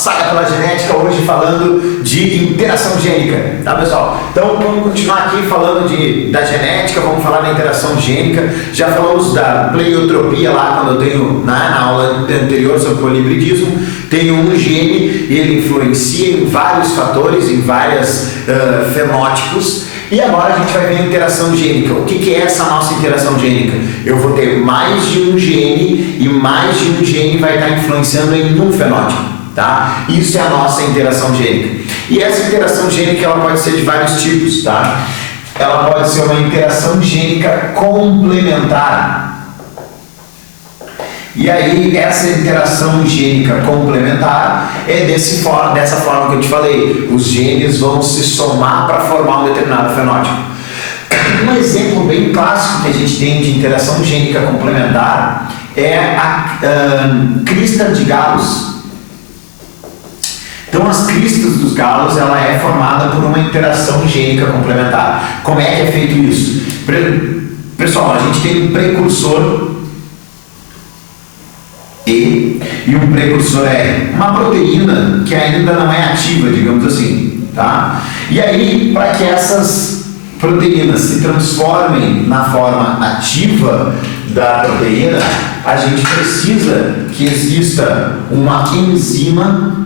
Saga pela Genética, hoje falando de interação gênica, tá pessoal? Então vamos continuar aqui falando da genética, vamos falar da interação gênica. Já falamos da pleiotropia lá, quando eu tenho na aula anterior sobre polihibridismo, tenho um gene e ele influencia em vários fatores, em vários fenótipos. E agora a gente vai ver a interação gênica. O que é essa nossa interação gênica? Eu vou ter mais de um gene e mais de um gene vai estar influenciando em um fenótipo, tá? Isso é a nossa interação gênica. E essa interação gênica ela pode ser de vários tipos, tá? Ela pode ser uma interação gênica complementar. E aí, essa interação gênica complementar é dessa forma que eu te falei. Os genes vão se somar para formar um determinado fenótipo. Um exemplo bem clássico que a gente tem de interação gênica complementar é a crista de galos. Então, as cristas dos galos ela é formada por uma interação gênica complementar. Como é que é feito isso? Pessoal, a gente tem um precursor E e um precursor R, uma proteína que ainda não é ativa, digamos assim, tá? E aí, para que essas proteínas se transformem na forma ativa da proteína, a gente precisa que exista uma enzima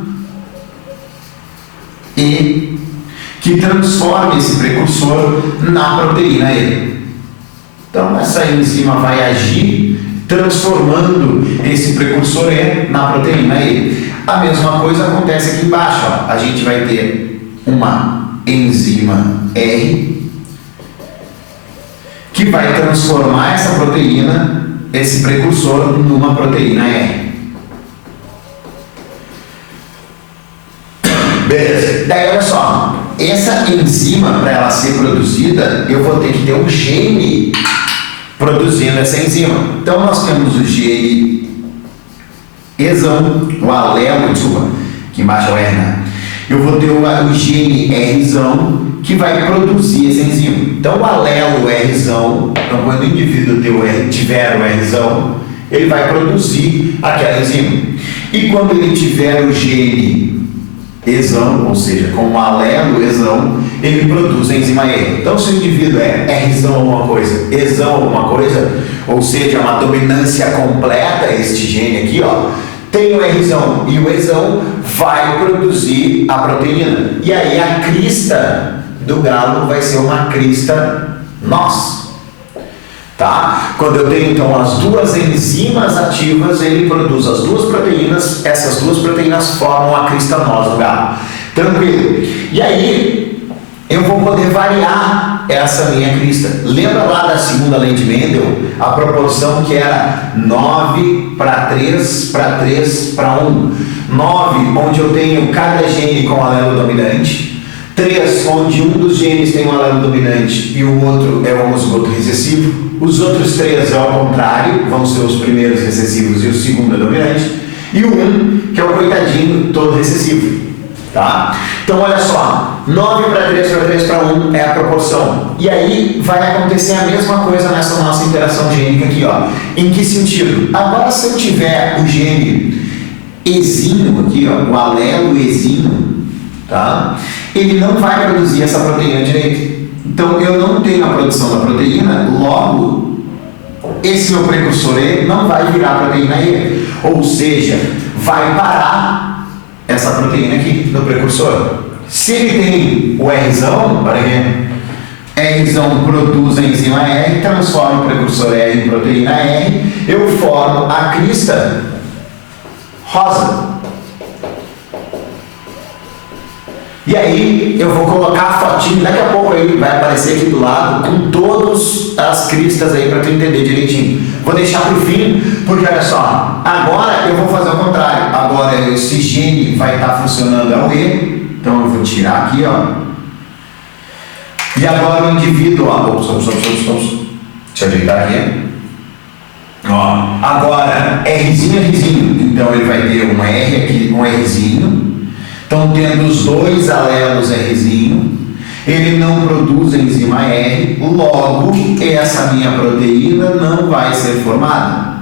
E que transforme esse precursor na proteína E. Então, essa enzima vai agir transformando esse precursor E na proteína E. A mesma coisa acontece aqui embaixo, ó. A gente vai ter uma enzima R que vai transformar essa proteína, esse precursor, numa proteína R. Beleza. Daí, olha só, essa enzima, para ela ser produzida, eu vou ter que ter um gene produzindo essa enzima. Então nós temos o gene Ezão, o alelo, desculpa, que embaixo é o R, né? Eu vou ter o gene Rzão que vai produzir essa enzima. Então o alelo Rzão, então quando o indivíduo tiver o Rzão, ele vai produzir aquela enzima. E quando ele tiver o gene Ezão, ou seja, com o alelo Ezão, ele produz a enzima E. Então, se o indivíduo é Rzão alguma coisa, Ezão alguma coisa, ou seja, uma dominância completa, este gene aqui, ó, tem o Rzão e o Ezão vai produzir a proteína. E aí a crista do galo vai ser uma crista NOS. Tá? Quando eu tenho então as duas enzimas ativas, ele produz as duas proteínas, essas duas proteínas formam a crista NOS do galo. Tranquilo? E aí eu vou poder variar essa minha crista. Lembra lá da segunda lei de Mendel, a proporção que era 9 para 3 para 3 para 1. 9, onde eu tenho cada gene com alelo dominante. 3, onde um dos genes tem um alelo dominante e o outro é o homozigoto recessivo. Os outros 3 é ao contrário, vão ser os primeiros recessivos e o segundo é dominante. E o 1, que é o coitadinho todo recessivo. Tá? Então, olha só, 9 para 3 para 3 para 1 é a proporção. E aí vai acontecer a mesma coisa nessa nossa interação gênica aqui, ó. Em que sentido? Agora, se eu tiver o gene Ezinho aqui, ó, o alelo Ezinho, tá? Ele não vai produzir essa proteína direito. Então, eu não tenho a produção da proteína, logo, esse meu precursor E não vai virar proteína E. Ou seja, vai parar essa proteína aqui do precursor. Se ele tem o Rzão, para ver, Rzão produz a enzima R, transforma o precursor R em proteína R, eu formo a crista rosa. E aí eu vou colocar a fotinho, daqui a pouco aí vai aparecer aqui do lado com todas as cristas aí para tu entender direitinho. Vou deixar pro fim, porque olha só, agora eu vou fazer o contrário. Agora esse gene vai estar funcionando ao E, então eu vou tirar aqui, ó. E agora o indivíduo, ó, deixa eu ajeitar aqui. Ó, agora Rzinho é Rzinho, então ele vai ter um R aqui, um Rzinho. Então, tendo os dois alelos Rzinho, ele não produz a enzima R, logo essa minha proteína não vai ser formada.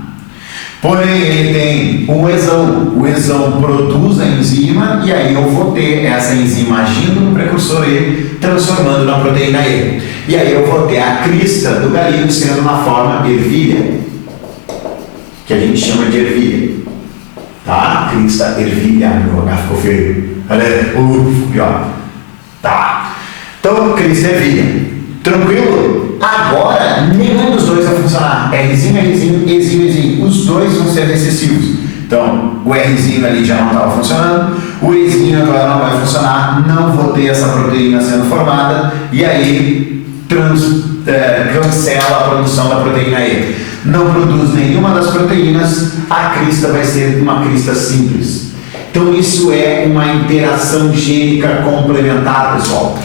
Porém, ele tem o exão. O exão produz a enzima e aí eu vou ter essa enzima agindo no precursor E, transformando na proteína E. E aí eu vou ter a crista do galinho sendo na forma ervilha, que a gente chama de ervilha. Tá? Crista ervilha. Meu H ficou feio. Olha aí. Ficou pior. Tá. Então, crista ervilha. Tranquilo? Agora, nenhum dos dois vai funcionar. Rzinho, Rzinho, Ezinho, Ezinho. Os dois vão ser recessivos. Então, o Rzinho ali já não estava funcionando, o Ezinho agora não vai funcionar, não vou ter essa proteína sendo formada, e aí cancela a produção da proteína E. Não produz nenhuma das proteínas, a crista vai ser uma crista simples. Então, isso é uma interação gênica complementar, pessoal.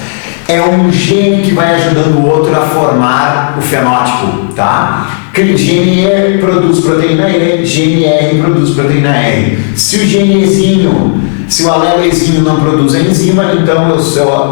É um gene que vai ajudando o outro a formar o fenótipo, tá? Gene E produz proteína E, gene R produz proteína R. Se o genezinho, se o alelo Ezinho não produz a enzima, então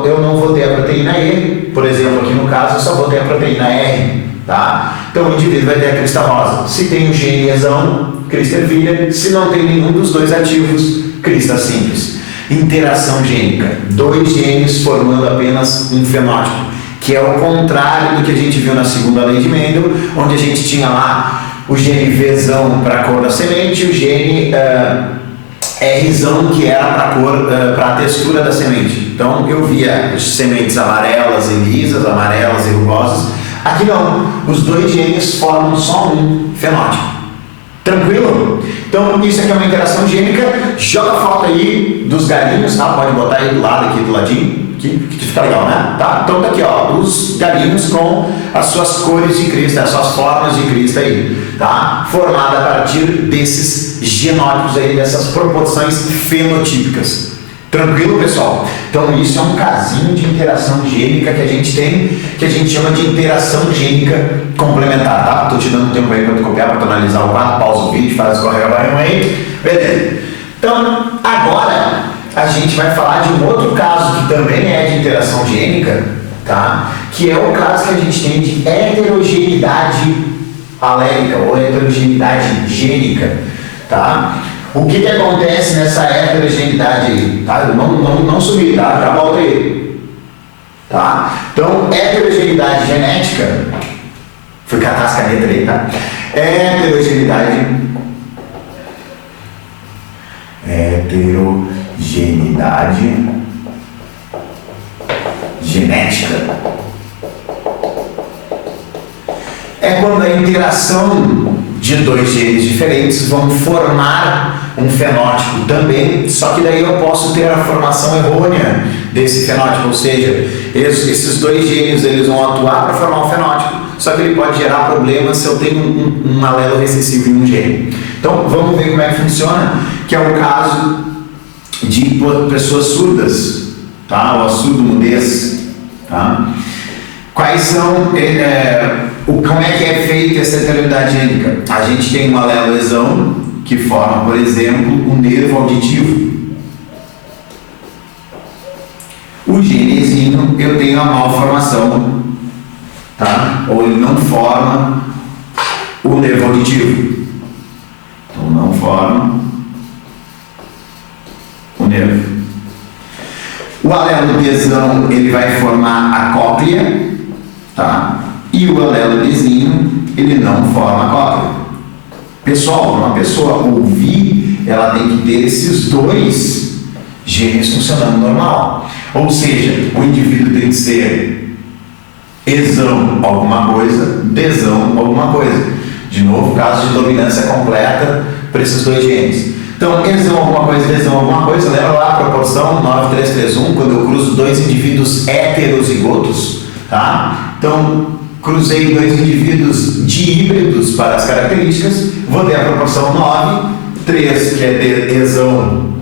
eu não vou ter a proteína E, por exemplo, aqui no caso, eu só vou ter a proteína R, tá? Então o indivíduo vai ter a crista rosa. Se tem o gene Ezão, crista ervilha. Se não tem nenhum dos dois ativos, crista simples. Interação gênica, dois genes formando apenas um fenótipo, que é o contrário do que a gente viu na segunda lei de Mendel, onde a gente tinha lá o gene Vzão para a cor da semente e o gene Rzão, que era para a cor, para a textura da semente. Então eu via sementes amarelas e lisas, amarelas e rugosas. Aqui não, os dois genes formam só um fenótipo. Tranquilo? Então, isso aqui é uma interação gênica. Joga a foto aí dos galinhos, tá? Pode botar aí do lado aqui, do ladinho, que fica legal, né? Tá? Então tá aqui, ó, os galinhos com as suas cores de crista, as suas formas de crista aí, tá? Formada a partir desses genótipos aí, dessas proporções fenotípicas. Tranquilo, pessoal? Então isso é um casinho de interação gênica que a gente tem, que a gente chama de interação gênica complementar, tá? Tô te dando tempo aí para tu copiar, para tu analisar o quadro, pausa o vídeo, faz escorrega barrão aí, beleza? Então, agora a gente vai falar de um outro caso que também é de interação gênica, tá? Que é o caso que a gente tem de heterogeneidade alélica ou heterogeneidade gênica, tá? O que acontece nessa heterogeneidade aí? Tá? Não subir, tá? Já volta aí. Tá? Então, heterogeneidade genética. Fui catar as canetas aí, tá? Heterogeneidade genética. É quando a interação de dois genes diferentes vão formar um fenótipo também, só que daí eu posso ter a formação errônea desse fenótipo, ou seja, esses dois genes eles vão atuar para formar um fenótipo, só que ele pode gerar problemas se eu tenho um alelo recessivo em um gene. Então vamos ver como é que funciona, que é o caso de pessoas surdas, tá? Ou a surdo-mudez, tá? Quais são, como é que é feita essa heterogeneidade gênica? A gente tem um alelo Ezão, que forma, por exemplo, um nervo auditivo. O genezinho, eu tenho a malformação, tá? Ou ele não forma o nervo auditivo. Então, não forma o nervo. O alelo Dzão, ele vai formar a cóclea, tá? E o alelo Dzinho, ele não forma a cóclea. Pessoal, uma pessoa ouvir, ela tem que ter esses dois genes funcionando normal. Ou seja, o indivíduo tem que ser Ezão alguma coisa, Dzão alguma coisa. De novo, caso de dominância completa para esses dois genes. Então, Ezão alguma coisa, Dzão alguma coisa, lembra lá a proporção 9331, quando eu cruzo dois indivíduos heterozigotos, tá? Então, cruzei dois indivíduos díbridos para as características, vou ter a proporção 9, 3 que é Ezão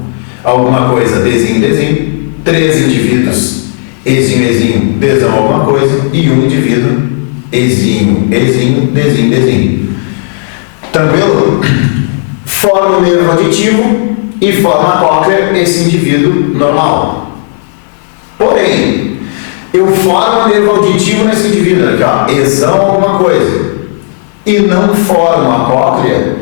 alguma coisa, Dzinho, Dzinho, 3 indivíduos Ezinho, Ezinho, Dzão alguma coisa e um indivíduo Ezinho, Ezinho, Dzinho, Dzinho. Tranquilo? Forma o nervo auditivo e forma a cóclea esse indivíduo normal. Porém, eu formo o nervo auditivo nesse indivíduo aqui, ó, Ezão alguma coisa, e não formo a cóclea,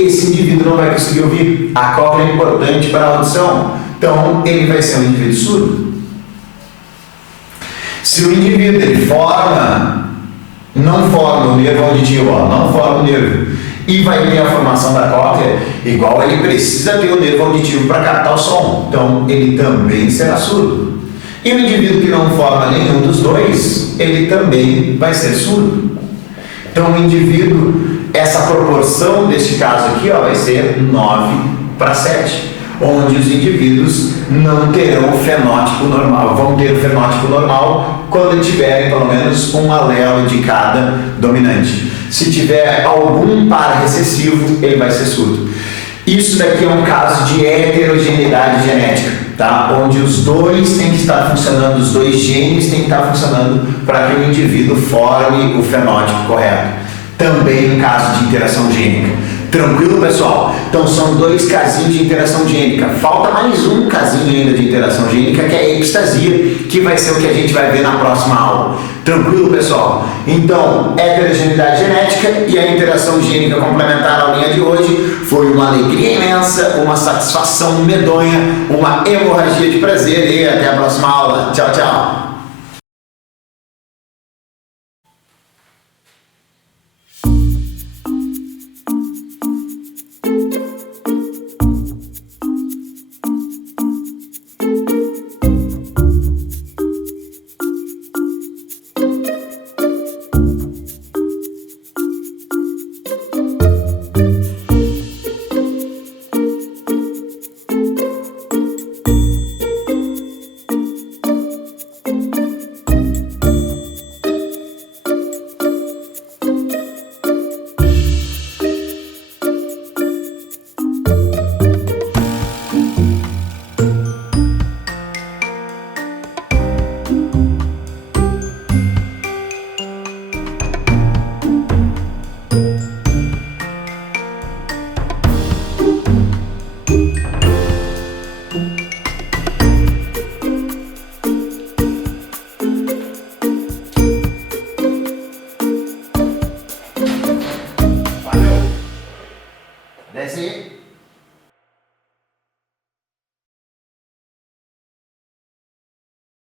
esse indivíduo não vai conseguir ouvir. A cóclea é importante para a audição, então ele vai ser um indivíduo surdo. Se o indivíduo não forma o nervo auditivo, não forma o nervo, e vai ter a formação da cóclea, igual ele precisa ter o nervo auditivo para captar o som, então ele também será surdo. E o indivíduo que não forma nenhum dos dois, ele também vai ser surdo. Então o indivíduo, essa proporção deste caso aqui vai ser 9:7, onde os indivíduos não terão o fenótipo normal, vão ter o fenótipo normal quando tiverem pelo menos um alelo de cada dominante. Se tiver algum par recessivo, ele vai ser surdo. Isso daqui é um caso de heterogeneidade genética, tá? Onde os dois têm que estar funcionando, os dois genes têm que estar funcionando para que o indivíduo forme o fenótipo correto. Também um caso de interação gênica. Tranquilo, pessoal? Então são 2 casinhos de interação gênica. Falta mais um casinho ainda de interação gênica, que é a epistasia, que vai ser o que a gente vai ver na próxima aula. Tranquilo, pessoal? Então, heterogeneidade genética e a interação gênica complementar à aulinha de hoje foi uma alegria imensa, uma satisfação medonha, uma hemorragia de prazer e até a próxima aula. Tchau, tchau!